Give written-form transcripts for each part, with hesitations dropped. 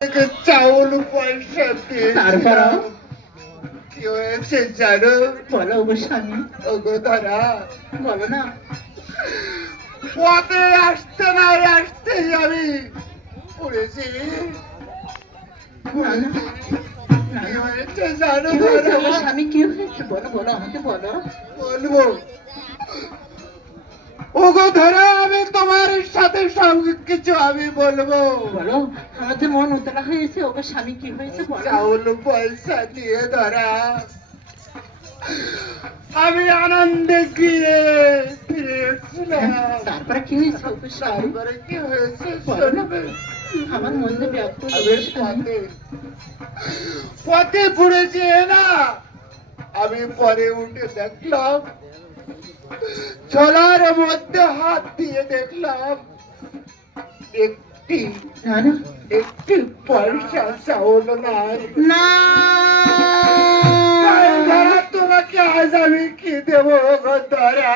চাউল পয়সা দিয়ে তারপর কি হয়েছে জানো? বলো গো স্বামী, ওগো ধরা, বলো না। পথে আসতে না আসতেই আমি পড়েছি। না, না, না, কি না। হয়েছে জানো কি হয়েছে গো ধরা? স্বামী, কি হয়েছে? বলো বলো, আমাকে বলো। বলবো ওগো ধরা, আমি তোমার সাথে সব কিছু আমি বলবো। বলো, আমার যে মন উতলা হয়েছে। ওগো স্বামী, কি হয়েছে বলো। চাউল পয়সা দিয়ে ধরা আমি আনন্দে গিয়ে ফিরে এসেছিলাম। তারপরে কি হয়েছে ওগো স্বামী? তারপরে কি হয়েছে বলো না। শুনবে? আমার মন যে ব্যাকুল আমি ওগো স্বামী। পথে পড়েছি না, আমি পরে উঠে দেখলাম, চলার মধ্যে হাত দিয়ে দেখলাম একটি না, না, একটি পয়সা চাউল নাই। না। ধরা, তোমাকে আজ আমি কি দেবো গো ধরা?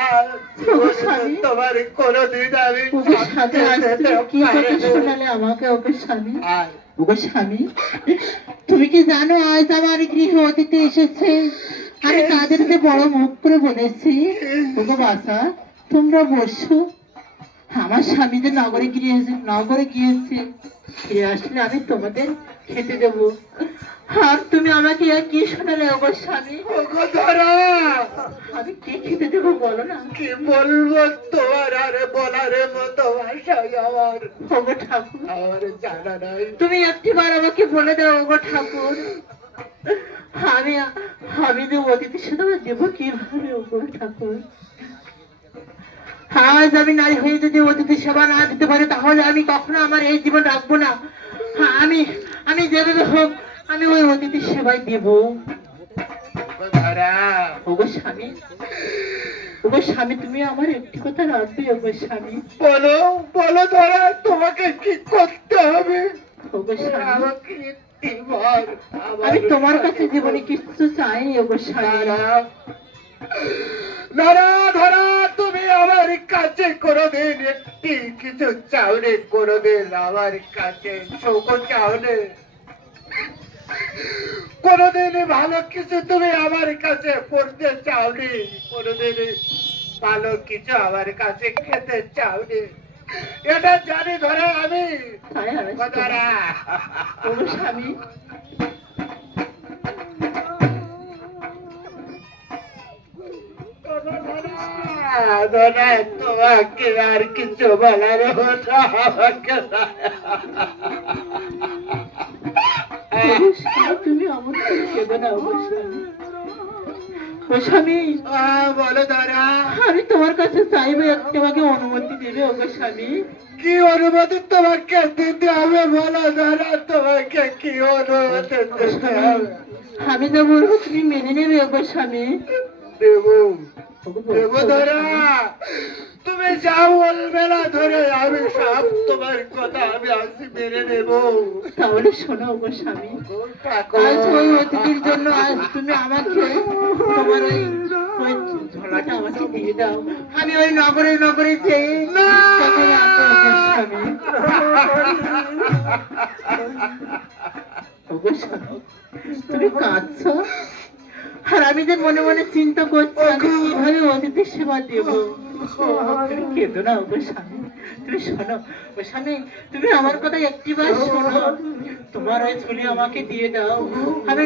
ওগো স্বামী। তোমার কোনোদিন আমি ওগো স্বামী, আজ শান্তি তুমি কি পেতে কথা পারিনি। শোনালে আমাকে ওগো স্বামী। আর ওগো স্বামী, তুমি কি জানো আজ আমার গৃহ অতিথি এসেছে? আমি তাদেরকে বড় মুখ করে বলেছি, ওগো বাসা, তোমরা বসো। আমার স্বামী যে নগরে গিয়েছে, ফিরে আসলে আমি তোমাদের খেতে দেব। আর তুমি আমাকে আর কি শোনালে ওগো স্বামী? ওগো ধরা, আমি কি খেতে দেবো বলো না। কি বলবো তোমার আর বলার মতো ভাষাই আমার ওগো ঠাকুর, আমার জানা নাই। তুমি একটিবার আমাকে বলে দাও ওগো ঠাকুর। আমি আমি যে অতিথি সেবা দেবো কিভাবে ওগো ঠাকুর? আজ আমি নারী হয়ে যদি অতিথি সেবা না দিতে পারি, তাহলে আমি কখনো আমার এই জীবন রাখবো না। আমি আমি যেভাবে হোক আমি ওই অতিথি সেবাই দেব। ওগো ধরা, ওগো স্বামী, ওগো স্বামী, তুমি আমার একটি কথা রাখবে ওগো স্বামী। বলো বলো ধরা, তোমাকে কি করতে হবে? ওগো স্বামী, আমাকে একটিবার আমি তোমার কাছে জীবনে কিছু চাই ওগো স্বামী। ধরা ধরা, তুমি আমার কাছে কোনোদিন একটি কিছু চাওনি, কোনোদিন আমার কাছে শোক চাওনি, কোনোদিন ভালো কিছু তুমি আমার কাছে পড়তে চাওনি, কোনোদিন ভালো কিছু আমার কাছে খেতে চাওনি। এটা জানি ধরা আমি। তাই আর ধরা, ওগো স্বামী, ধরা, তোমাকে আর কিছু বলার হতো আমাকে না। ওগো স্বামী, তুমি আমার থেকে কেঁদো না ওগো স্বামী। ও স্বামী, বলো ধরা, আমি তোমার কাছে চাইবো, একটু আমাকে অনুমতি দেবে ওগো স্বামী। কি অনুমতি তোমাকে দিতে হবে বলো ধরা, তোমাকে কি অনুমতি দিতে হবে? আমি তো বলবো তুমি মেনে নেবে ওগো স্বামী। দেব ওগো দেব বলছো, ধরা, তুমি যা বলবে না ধরে আমি সব তোমার কথা আমি আজ মেনে নেব। তাহলে শোনো ওগো স্বামী, আজ ওই অতিথির জন্য আজ তুমি আমাকে তোমার ওই ওই ঝোলাটা আমাকে দিয়ে দাও। আমি ওই নগরে নগরে যেয়ে তাকে রাখবো ওগো স্বামী। ওগো স্বামী, তুমি কাঁদছো, আর আমি যে মনে মনে চিন্তা করছি আমি কিভাবে অতিথি সেবা দেব। তুমি কেঁদো না ওগো স্বামী, তুমি শোনো ও স্বামী, তুমি আমার কথা একটিবার শোনো। তোমার ওই ঝুলি আমাকে দিয়ে দাও, আমি